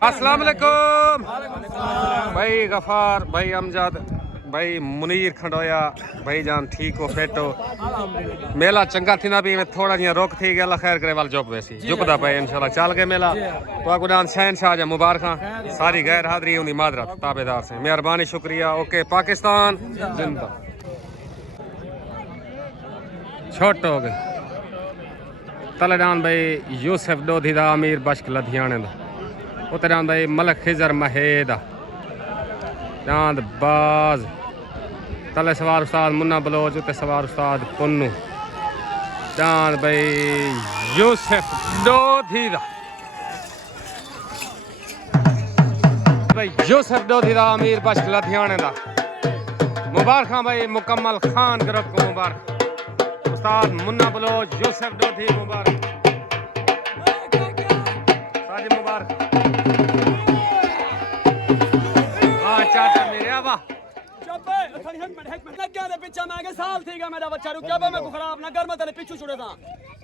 अस्सलाम वालेकुम भाई गफार भाई अमजद भाई मुनीर खंडोया भाई जान ठीक हो फिट हो मेला चंगा थी ना भी मैं थोड़ा जिहा रोक थी गया अल्लाह खैर करे वाल जुप वैसी जुपदा पे इंशाल्लाह चल गए मेला तो आगू डान शहनशाह जा मुबारक सारी गैर हाजिरी उन्दी मादरत ताबेदार से मेहरबानी शुक्रिया ओके पाकिस्तान जिंदा छोट हो गए तलेडान भाई यूसुफ डोधी दा अमीर बश्क लधियाने दा उतरान भाई मलक खिजर महेदा चांद बाज तले सवार उस्ताद मुन्ना बलोच उते सवार उस्ताद पुन्नू चांद भाई यूसुफ डोधी दा भाई यूसुफ डोधी दा अमीर बश्क लधियाने दा मुबारक भाई मुकम्मल खान ग्रुप को मुबारक उस्ताद मुन्ना बलोच यूसुफ डोधी मुबारक साजी मुबारक चाचा मेरे आवा लग्या दे पिछा मैं के साल थी गया मेरा बच्चा रुकिया मैं को खराब ना कर मैं तेरे पीछे छुड़े था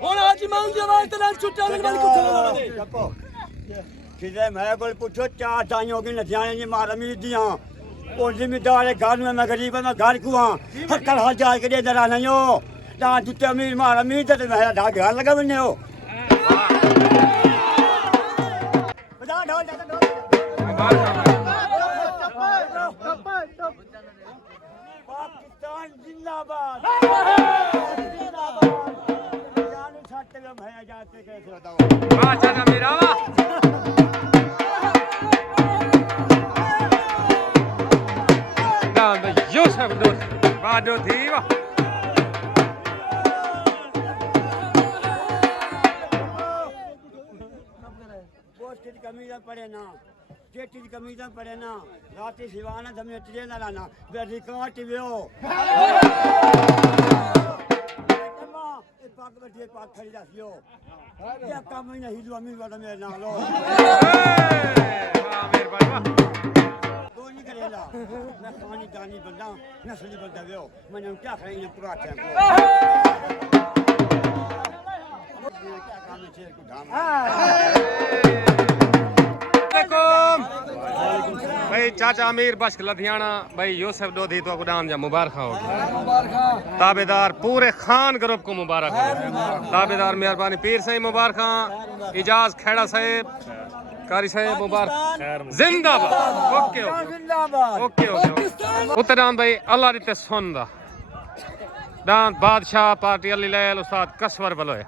हुन आज ही मांग दी आवाज ते लाल छुट्टा वाली कुछ दे किसे मैं कोल पूछो चार ताइयों की नदियाने जी मार अमीर दियां ओ जिम्मेदार है घर में मैं गरीब मैं घर को हां हक्कल हाल जा के इधर आ नहीं हो ता जुत्ते अमीर मार अमीर ते मेरा ढा घर लगा बने हो बजा ढोल जा पाकिस्तान जिंदाबाद जान छाते में भया जाते कैसे बताओ वाह चाचा मेरा वाह दान यूसुफ डोधी बादो थी वाह पोस्ट की कमी ना पड़े ना जेटी की कमी ना पड़े ना राती सिवाना धमे ट्रेन ना लाना वे रिकॉर्ड टिवियो पाक बैठे पाक खड़ी जासियो क्या काम ही नहीं हिलवा मिल वाला मेरे नाम लो वाह मेरे भाई वाह दो नहीं करेला मैं खानी दानी बंदा नस्ली बंदा वेओ मैंने क्या खाई पूरा टाइम क्या काम है शेर को धाम भाई चाचा अमीर बश्क लधियाना भाई यूसुफ डोधी तो गुदाम जा मुबारक हो ताबेदार पूरे खान ग्रुप को मुबारक हो ताबेदार मेहरबानी पीर साहिब मुबारक इजाज खेड़ा साहिब कारी साहिब मुबारक जिंदाबाद ओके ओके ओके उतरान भाई अल्लाह रिते सुनदा दान बादशाह पार्टी अली लैल उस्ताद कसवर बलोए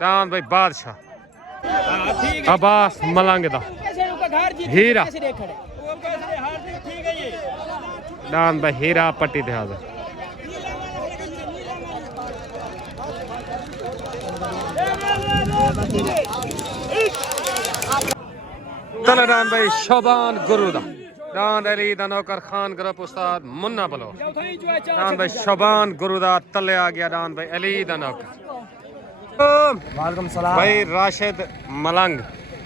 दान भाई बादशाह अब्बास मलंगदा हीरा दान भाई हीरा पट्टी दे हाजिर तलडान भाई शोबान गुरुदा दान अली दा नौकर खान ग्रुप उस्ताद मुन्ना बलो दान भाई शोबान गुरुदा तले आ गया दान भाई अली दा नौकर वालेकुम सलाम भाई राशिद मलंग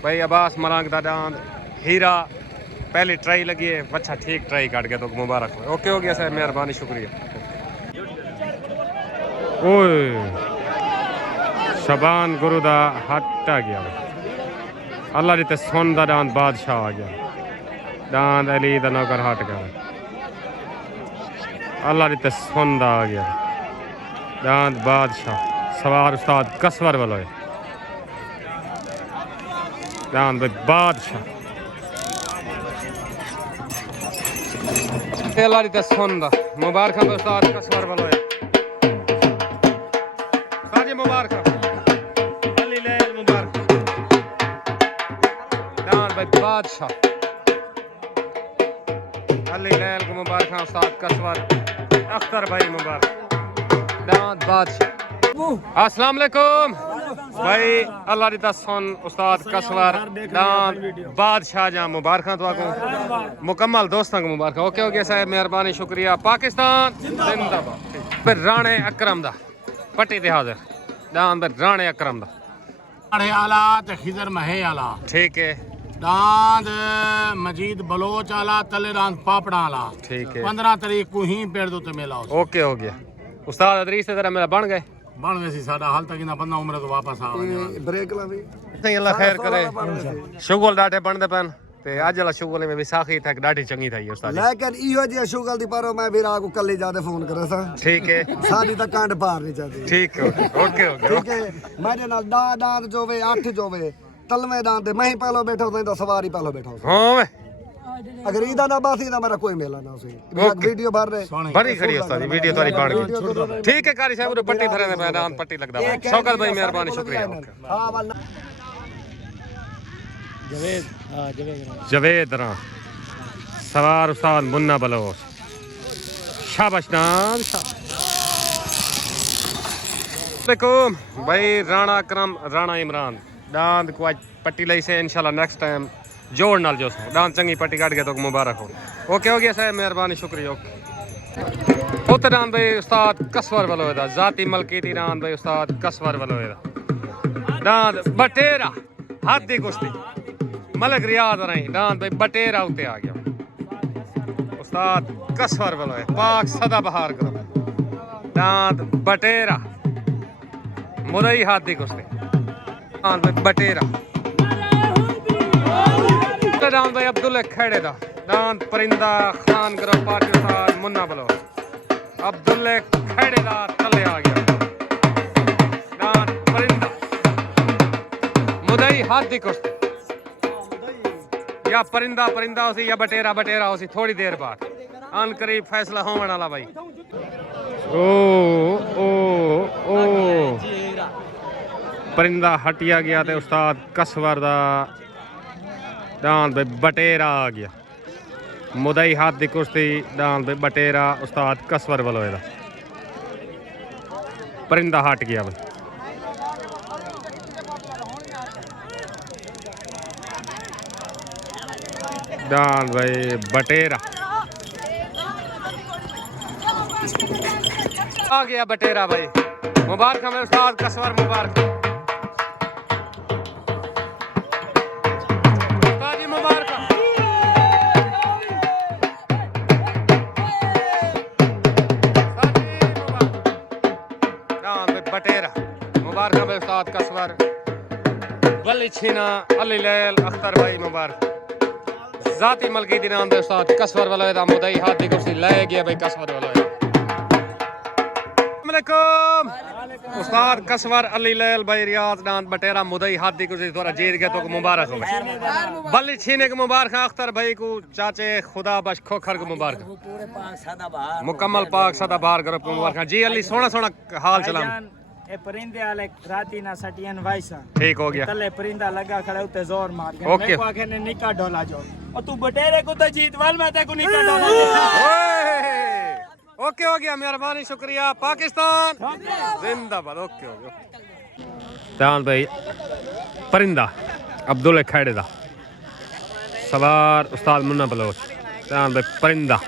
भाई अब्बास मलंग दा दान हीरा पहली ट्राई लगी है अच्छा ठीक ट्राई काट गया तो मुबारक हो ओके हो गया सर मेहरबानी शुक्रिया ओए शबान गुरुदा हट आ गया अल्लाह दी ते सुन दा दान बादशाह आ गया दान अली दा नौकर हट गया अल्लाह दी ते सुन दा आ गया दान बादशाह सवार उस्ताद कसवर वालों दान भाई बादशाह अल्लाह दी ते सुन दा मुबारक उस्ताद कसवर वालों साजी मुबारक अली लैल मुबारक दान भाई बादशाह अली लैल को मुबारक उस्ताद कसवर अख्तर भाई मुबारक दान बादशाह अस्सलाम वालेकुम भाई अल्लाह दी सुन उस्ताद कसवर दान बादशाह जा मुबारक तो आपको मुकम्मल दोस्तों को मुबारक ओके हो गया साहब मेहरबानी शुक्रिया पाकिस्तान जिंदाबाद फिर राणे अकरम दा पट्टी दे हाजिर दान फिर राणे अकरम दा राणे आला ते खिजर महे आला ठीक है दांद मजीद बलोच आला तले दांद पापड़ा आला ठीक है 15 तारीख को ही पेड़ दो ते मेला ओके हो गया उस्ताद अदरीस से जरा मेरा बन गए बन वैसी साडा हाल तक ना बंदा उम्र तो वापस आ ब्रेक ला भी सही अल्लाह खैर करे शुगल डाटे बनदे पन ते अज वाला शुगल में विसाखी तक डाटी चंगी थई उस्ताद जी लेकिन इहो जी शुगल दी पर मैं भी रात को कल जाते फोन करे सा ठीक है साडी तक कांड पार नहीं चाहती ठीक है ओके ओके ठीक है मेरे नाल दांत जोवे 8 जोवे तलवे दांत मैं ही पहलो बैठा होता तो सवारी पहलो बैठा होता हां वे अगर ईदा ना बासी ना मेरा कोई मेला ना उसे वीडियो भर रहे बड़ी खड़ी उस्ताद जी वीडियो तारी बन गई ठीक है कारी साहब पट्टी भरे दे मैदान पट्टी लगदा शौकत भाई मेहरबानी शुक्रिया हां वाला जवेद राम सवार उस्ताद मुन्ना बलोच शाबाश नाम देखो भाई राणा अकरम राणा इमरान दांत को आज पट्टी लई से इंशाल्लाह नेक्स्ट टाइम जोड़ नाल जो दांत चंगी पट्टी काट के तो मुबारक हो ओके हो गया साहब मेहरबानी शुक्रिया ओके उतरान भाई उस्ताद कसवर बलोए दा जाती मलकीती रान भाई उस्ताद कसवर बलोए दा दांत बटेरा हाथ दी कुश्ती मलक रियाज रही दांत भाई बटेरा उते आ गया उस्ताद कसवर बलोए पाक सदा बहार करो दांत बटेरा मुदई हाथ दी कुश्ती दांत भाई बटेरा दांत भाई अब्दुल्ला खेड़े दा दांत परिंदा खान करो पार्टी उस्ताद मुन्ना बलोच अब्दुल्ला खेड़े दा तले आ गया दांत परिंदा मुदई हाथ दी कुश्ती या परिंदा परिंदा उसी या बटेरा बटेरा उसी थोड़ी देर बाद आन करीब फैसला होने वाला भाई ओ ओ ओ परिंदा हटिया गया ते उस्ताद कसवर दा दांत भाई बटेरा आ गया मुदई हाथ दी कुश्ती दांत भाई बटेरा उस्ताद कसवर बलोए दा परिंदा हट गया भाई दांत भाई बटेरा आ गया बटेरा भाई मुबारक मेरे उस्ताद कसवर मुबारक उस्ताद जी मुबारक दांत भाई बटेरा मुबारक मेरे उस्ताद कसवर बल्ली छीना अली लैल अख्तर भाई मुबारक जाती मलकी दी नाम दे उस्ताद कसवर वाला दा मुदई हाथ दी कुर्सी ले गया भाई कसवर वाला अस्सलाम उस्ताद कसवर अली लैल भाई रियाज दांत बटेरा मुदई हाथ दी कुर्सी थोड़ा जीत गया तो मुबारक हो बल्ली छीने के मुबारक अख्तर भाई को चाचे खुदा बश खोखर को मुबारक मुकम्मल पाक सदा बाहर ग्रुप को मुबारक जी अली सोना सोना हाल चला ए परिंदे वाले राती ना सटियन वाइसा ठीक हो गया तले परिंदा लगा खड़े उते जोर मार के ओके। मैं को आखे ने निका डोला जो और तू बटेरे को तो जीत वाल मैं ते को निका डोला ओके हो गया मेहरबानी शुक्रिया पाकिस्तान जिंदाबाद ओके हो गया दान भाई परिंदा अब्दुल्ला खेड़े दा सवार उस्ताद मुन्ना बलोच दान भाई परिंदा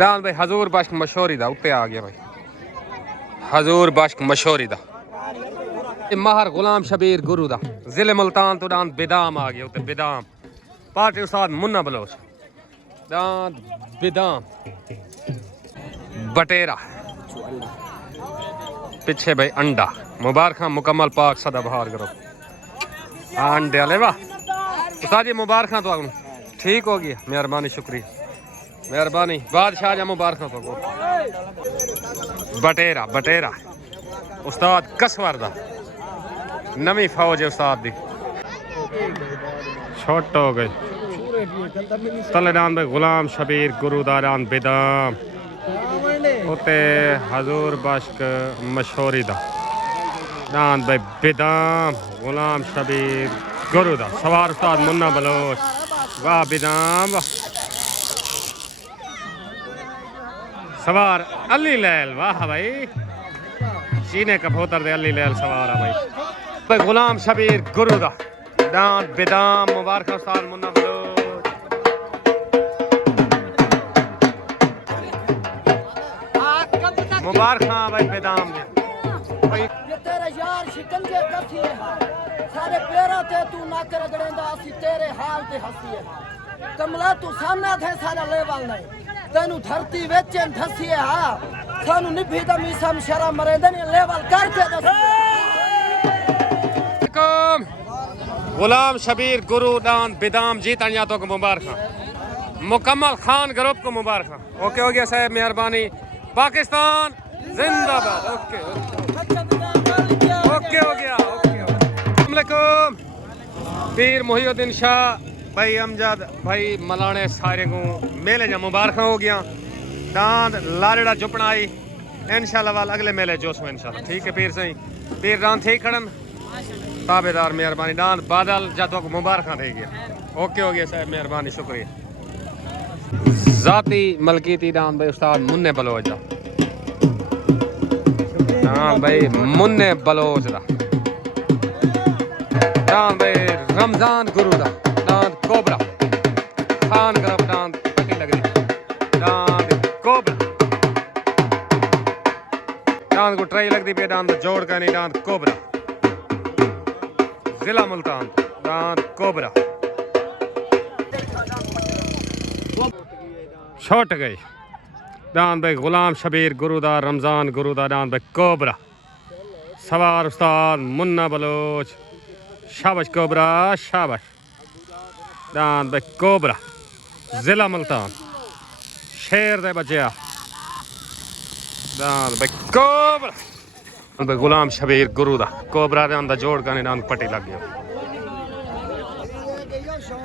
दान भाई हजूर बश्क मशहूरी दा उत्ते आ गया भाई हजूर बश्क मशहूरी दा महर गुलाम शबीर गुरु दा जिले मुल्तान तो दान बेदाम आ गया उत्ते बेदाम पार्टी उस्ताद मुन्ना बलोच दान बेदाम बटेरा पीछे भाई अंडा मुबारक मुकम्मल पाक सदा बहार करो अंडे वाले वाह उस्ताद जी मुबारक तो आगू ठीक हो गया मेहरबानी शुक्रिया मेहरबानी बादशाह जा मुबारक तो बटेरा बटेरा उस्ताद कसवर दा नवी फौज है उस्ताद दी छोट हो गई तलेदान भाई गुलाम शबीर गुरुदारान बेदाम उते हजूर बश्क मशहूरी दा दान भाई बेदाम गुलाम शबीर गुरु दा सवार उस्ताद मुन्ना बलोच वाह बेदाम वाह सवार अली लैल वाह भाई चीने कबूतर दे अली लैल सवार है भाई गुलाम शबीर गुरु दा दांत बेदाम मुबारक उस्ताद मुन्ना बलोच मुबारक भाई बेदाम ने ये तेरे यार शिकंजे कथी है सारे पेरा ते तू नाक रगड़ेंदा असि तेरे हाल ते हसी है कमला तू सामना थे सारा लेवल नहीं तेनू धरती वेचन धसिए हा सानू निभी दा मीसम शर्म मरेंदे ने लेवल करके दस गुलाम शबीर गुरु दान बिदाम जीतन या तो को मुबारक मुकम्मल खान ग्रुप को मुबारक ओके हो गया साहब मेहरबानी पाकिस्तान जिंदाबाद ओके ओके हो गया ओके अस्सलाम वालेकुम पीर मोहिउद्दीन शाह भाई अमजद भाई मलाने सारे को मेले जा मुबारक हो गया दांत लाड़ड़ा चुपना आई इंशाल्लाह वाल अगले मेले जोश में इंशाल्लाह ठीक है पीर सही पीर दांत थे खड़न ताबेदार मेहरबानी दांत बादल जा तो मुबारक थे गया ओके हो गया साहब मेहरबानी शुक्रिया जाती मलकीती दांत भाई उस्ताद मुन्ने बलोच दा हाँ भाई मुन्ने बलोच दा दांत भाई रमजान गुरु दा दांत कोबरा खान ग्रुप दांत पट्टी लग रही दांत कोबरा दांत को ट्राई लगती पे दांत जोड़ का नहीं दांत कोबरा जिला मुल्तान दांत कोबरा छोट गई दांत भाई गुलाम शबीर गुरुदा रमजान गुरुदा दांत भाई कोबरा सवार उस्ताद मुन्ना बलोच शाबाश कोबरा शाबाश दांत भाई कोबरा जिला मुल्तान शेर दे बच्चा दांत भाई कोबरा भाई गुलाम शबीर गुरु दा कोबरा दे अंदर जोड़ का दांत पट्टी लग गया